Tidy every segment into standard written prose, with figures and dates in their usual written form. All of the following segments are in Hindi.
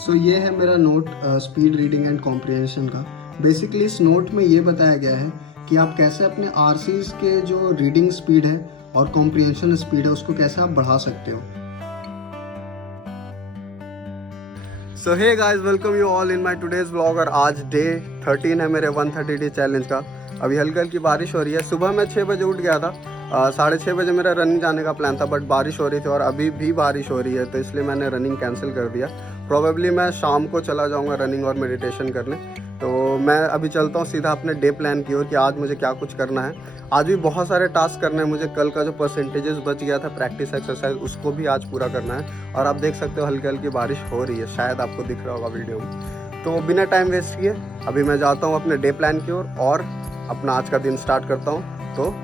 सो ये है मेरा note speed reading and comprehension का। बेसिकली इस नोट में ये बताया गया है कि आप कैसे अपने आरसीज के जो रीडिंग स्पीड है और कॉम्प्रिहेंशन स्पीड है उसको कैसे आप बढ़ा सकते हो। So hey guys, welcome you all in my today's vlog. और आज डे 13 है मेरे 130 डे चैलेंज का। अभी हल्की हल्की बारिश हो रही है। सुबह मैं 6 बजे उठ गया था। 6:30 बजे मेरा रनिंग जाने का प्लान था, बट बारिश हो रही थी और अभी भी बारिश हो रही है, तो इसलिए मैंने रनिंग कैंसिल कर दिया। प्रोबेबली मैं शाम को चला जाऊंगा रनिंग और मेडिटेशन करने। तो मैं अभी चलता हूँ सीधा अपने डे प्लान की ओर कि आज मुझे क्या कुछ करना है। आज भी बहुत सारे टास्क करने हैं मुझे। कल का जो परसेंटेजेस बच गया था प्रैक्टिस एक्सरसाइज, उसको भी आज पूरा करना है। और आप देख सकते हो हल्की हल्की बारिश हो रही है, शायद आपको दिख रहा होगा वीडियो में। तो बिना टाइम वेस्ट किए अभी मैं जाता हूँ अपने डे प्लान की ओर और अपना आज का दिन स्टार्ट करता हूँ। तो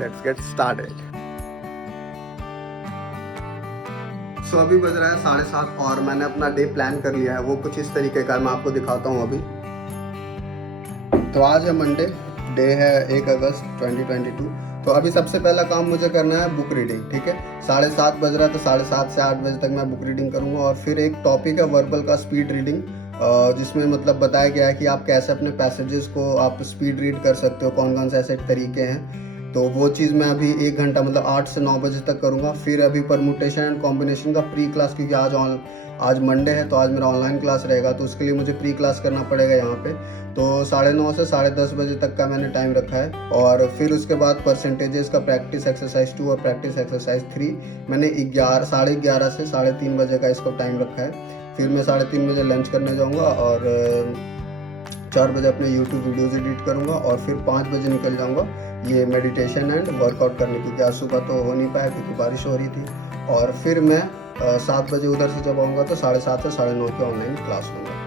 लेट्स गेट स्टार्टेड। सो अभी बज रहा है 7:30 और मैंने अपना डे प्लान कर लिया है। वो कुछ इस तरीके का मैं आपको दिखाता हूँ अभी। तो आज है मंडे, डे है 1 अगस्त 2022। तो अभी सबसे पहला काम मुझे करना है बुक रीडिंग। ठीक है, 7:30 बज रहा है, तो 7:30 से 8 बजे तक मैं बुक रीडिंग करूंगा। और फिर एक टॉपिक है वर्बल का स्पीड रीडिंग, जिसमें मतलब बताया गया है कि आप कैसे अपने पैसेजेस को आप स्पीड रीड कर सकते हो, कौन कौन से ऐसे तरीके हैं। तो वो चीज़ मैं अभी 1 घंटा मतलब 8 से 9 बजे तक करूँगा। फिर अभी परमुटेशन एंड कॉम्बिनेशन का प्री क्लास, क्योंकि आज मंडे है तो आज मेरा ऑनलाइन क्लास रहेगा, तो उसके लिए मुझे प्री क्लास करना पड़ेगा यहाँ पे। तो 9:30 से 10:30 बजे तक का मैंने टाइम रखा है। और फिर उसके बाद परसेंटेजेस का प्रैक्टिस एक्सरसाइज 2 और प्रैक्टिस एक्सरसाइज 3 मैंने 11:30 से 3:30 बजे का इसको टाइम रखा है। फिर मैं 3:30 बजे लंच करने जाऊँगा और 4 बजे अपने यूट्यूब वीडियोज़ एडिट करूँगा और फिर 5 बजे निकल जाऊँगा ये मेडिटेशन एंड वर्कआउट करने की। क्योंकि आज सुबह तो हो नहीं पाया क्योंकि बारिश हो रही थी। और फिर मैं 7 बजे उधर से जब आऊँगा तो 7:30 से 9:30 की ऑनलाइन क्लास लूँगा।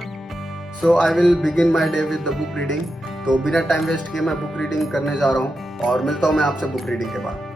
So I will begin my day with the book reading. तो बिना टाइम वेस्ट किए मैं बुक रीडिंग करने जा रहा हूँ और मिलता हूँ मैं आपसे बुक रीडिंग के बाद।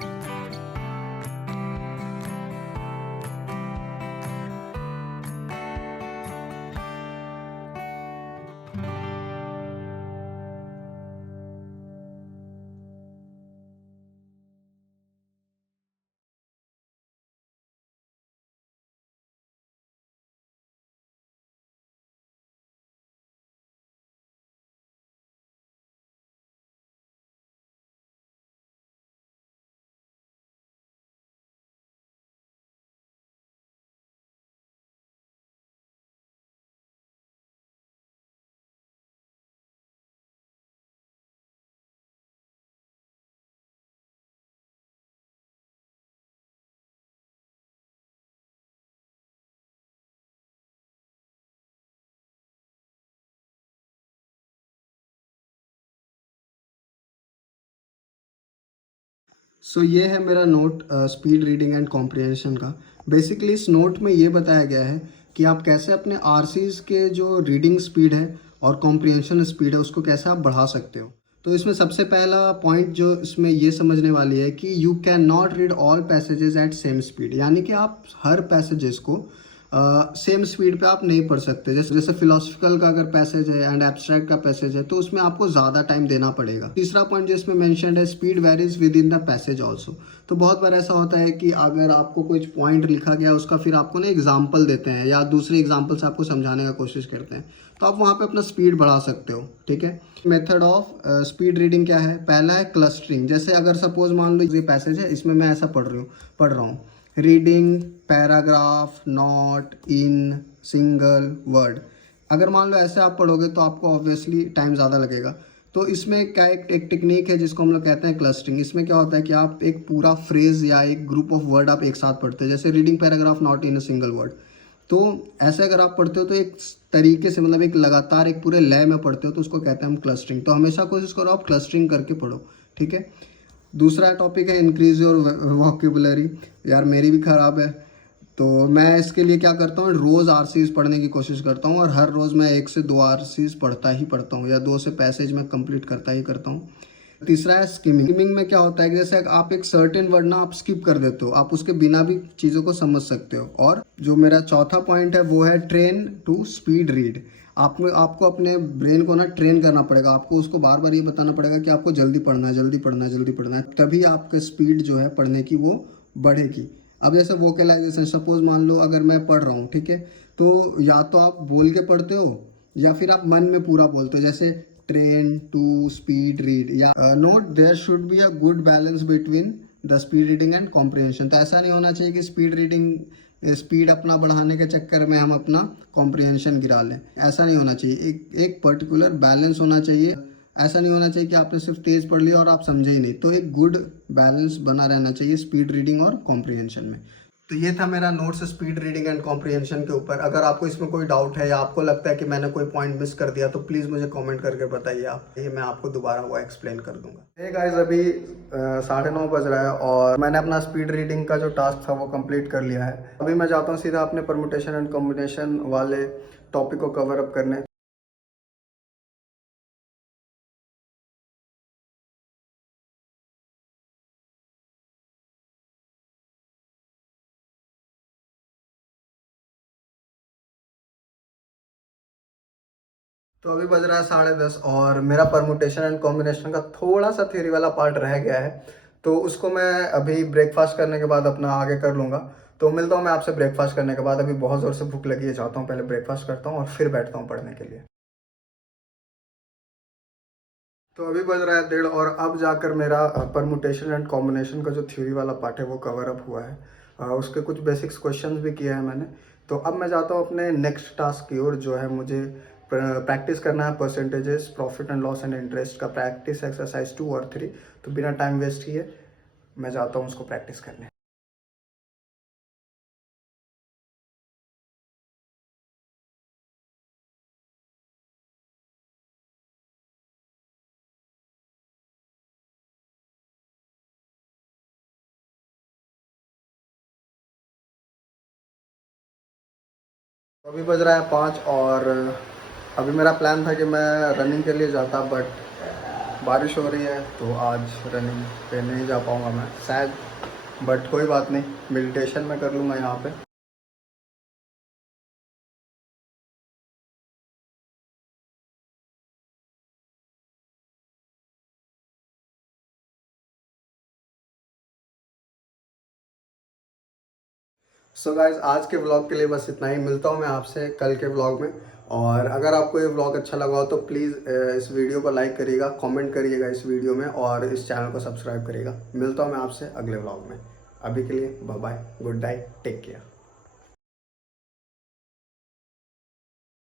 सो ये है मेरा note speed reading and comprehension का। बेसिकली इस नोट में ये बताया गया है कि आप कैसे अपने आरसीज के जो रीडिंग स्पीड है और कॉम्प्रिहेंशन स्पीड है उसको कैसे आप बढ़ा सकते हो। तो इसमें सबसे पहला पॉइंट जो इसमें ये समझने वाली है कि you can not read all passages at same speed. यानी कि आप हर पैसेजेस को सेम स्पीड पे आप नहीं पढ़ सकते। जैसे फिलोसफिकल का अगर पैसेज है एंड एब्स्ट्रैक्ट का पैसेज है तो उसमें आपको ज़्यादा टाइम देना पड़ेगा। तीसरा पॉइंट जो इसमें मेंशन्ड है, speed varies with in the passage also. तो बहुत बार ऐसा होता है कि अगर आपको कुछ पॉइंट लिखा गया उसका फिर आपको ना एग्जाम्पल देते हैं या दूसरे एग्जाम्पल से आपको समझाने का कोशिश करते हैं, तो आप वहाँ पे अपना स्पीड बढ़ा सकते हो। ठीक है, मेथड ऑफ स्पीड रीडिंग क्या है? पहला है क्लस्टरिंग। जैसे अगर सपोज मान लो ये पैसेज है, इसमें मैं ऐसा पढ़ रहा हूँ reading paragraph not in single word. अगर मान लो ऐसे आप पढ़ोगे तो आपको ऑब्वियसली टाइम ज़्यादा लगेगा। तो इसमें क्या एक टेक्निक है जिसको हम लोग कहते हैं क्लस्टरिंग। इसमें क्या होता है कि आप एक पूरा फ्रेज या एक ग्रुप ऑफ वर्ड आप एक साथ पढ़ते हैं। जैसे reading paragraph not in a single word, तो ऐसे अगर आप पढ़ते हो तो एक तरीके से मतलब एक लगातार एक पूरे लय में पढ़ते हो, तो उसको कहते हैं हम क्लस्टरिंग। तो हमेशा कोशिश करो आप क्लस्टरिंग करके पढ़ो। ठीक है, दूसरा टॉपिक है इंक्रीज योर वोकेबुलरी। यार मेरी भी ख़राब है, तो मैं इसके लिए क्या करता हूँ, रोज़ आरसीज पढ़ने की कोशिश करता हूँ और हर रोज़ मैं 1 से 2 आरसीज पढ़ता ही पढ़ता हूँ या 2 से पैसेज में कंप्लीट करता ही करता हूँ। तीसरा है स्किमिंग। स्किमिंग में क्या होता है कि जैसे आप एक सर्टेन वर्ड ना आप स्किप कर देते हो, आप उसके बिना भी चीज़ों को समझ सकते हो। और जो मेरा चौथा पॉइंट है वो है ट्रेन टू स्पीड रीड। आपको अपने ब्रेन को ना ट्रेन करना पड़ेगा। आपको उसको बार बार ये बताना पड़ेगा कि आपको जल्दी पढ़ना है, जल्दी पढ़ना है, जल्दी पढ़ना है, तभी आपका स्पीड जो है पढ़ने की वो बढ़ेगी। अब जैसे वोकलाइजेशन, सपोज मान लो अगर मैं पढ़ रहा हूँ, ठीक है, तो या तो आप बोल के पढ़ते हो या फिर आप मन में पूरा बोलते हो, जैसे ट्रेन टू स्पीड रीड या note there should be a good balance between the speed reading and comprehension. तो ऐसा नहीं होना चाहिए कि स्पीड रीडिंग स्पीड अपना बढ़ाने के चक्कर में हम अपना कॉम्प्रिहेंशन गिरा लें। ऐसा नहीं होना चाहिए, एक एक पर्टिकुलर बैलेंस होना चाहिए। ऐसा नहीं होना चाहिए कि आपने सिर्फ तेज पढ़ लिया और आप समझे ही नहीं। तो एक गुड बैलेंस बना रहना चाहिए स्पीड रीडिंग और कॉम्प्रिहेंशन में। तो ये था मेरा notes speed reading and comprehension के ऊपर। अगर आपको इसमें कोई डाउट है या आपको लगता है कि मैंने कोई पॉइंट मिस कर दिया तो प्लीज़ मुझे कमेंट करके बताइए आप, ये मैं आपको दोबारा वो एक्सप्लेन कर दूंगा। हे गाइस, अभी 9:30 बज रहा है और मैंने अपना स्पीड रीडिंग का जो टास्क था वो कंप्लीट कर लिया है। अभी मैं जाता हूँ सीधा अपने परमुटेशन एंड कॉम्बिनेशन वाले टॉपिक को कवर अप करने। तो अभी बज रहा है 10:30 और मेरा परमुटेशन एंड कॉम्बिनेशन का थोड़ा सा थ्योरी वाला पार्ट रह गया है। तो उसको मैं अभी ब्रेकफास्ट करने के बाद अपना आगे कर लूँगा। तो मिलता हूँ मैं आपसे ब्रेकफास्ट करने के बाद। अभी बहुत ज़ोर से भूख लगी है, चाहता हूँ पहले ब्रेकफास्ट करता हूँ और फिर बैठता हूँ पढ़ने के लिए। तो अभी बज रहा है 1:30 और अब जाकर मेरा परमुटेशन एंड कॉम्बिनेशन का जो थ्योरी वाला पार्ट है वो कवर अप हुआ है। उसके कुछ बेसिक्स क्वेश्चंस भी किए हैं मैंने। तो अब मैं जाता हूँ अपने नेक्स्ट टास्क की ओर, जो है मुझे प्रैक्टिस करना है percentages, profit and loss and interest का प्रैक्टिस एक्सरसाइज 2 और 3। तो बिना टाइम वेस्ट किए मैं जाता हूँ उसको प्रैक्टिस करने। तो अभी बज रहा है 5 और अभी मेरा प्लान था कि मैं रनिंग के लिए जाता, बट बारिश हो रही है तो आज रनिंग पे नहीं जा पाऊँगा मैं शायद। बट कोई बात नहीं, मेडिटेशन में कर लूँगा यहाँ पे। सो गाइज, आज के व्लॉग के लिए बस इतना ही। मिलता हूँ मैं आपसे कल के व्लॉग में। और अगर आपको ये व्लॉग अच्छा लगा हो तो प्लीज़ इस वीडियो को लाइक करिएगा, कमेंट करिएगा इस वीडियो में और इस चैनल को सब्सक्राइब करिएगा। मिलता हूँ मैं आपसे अगले व्लॉग में। अभी के लिए bye bye, good night, take care.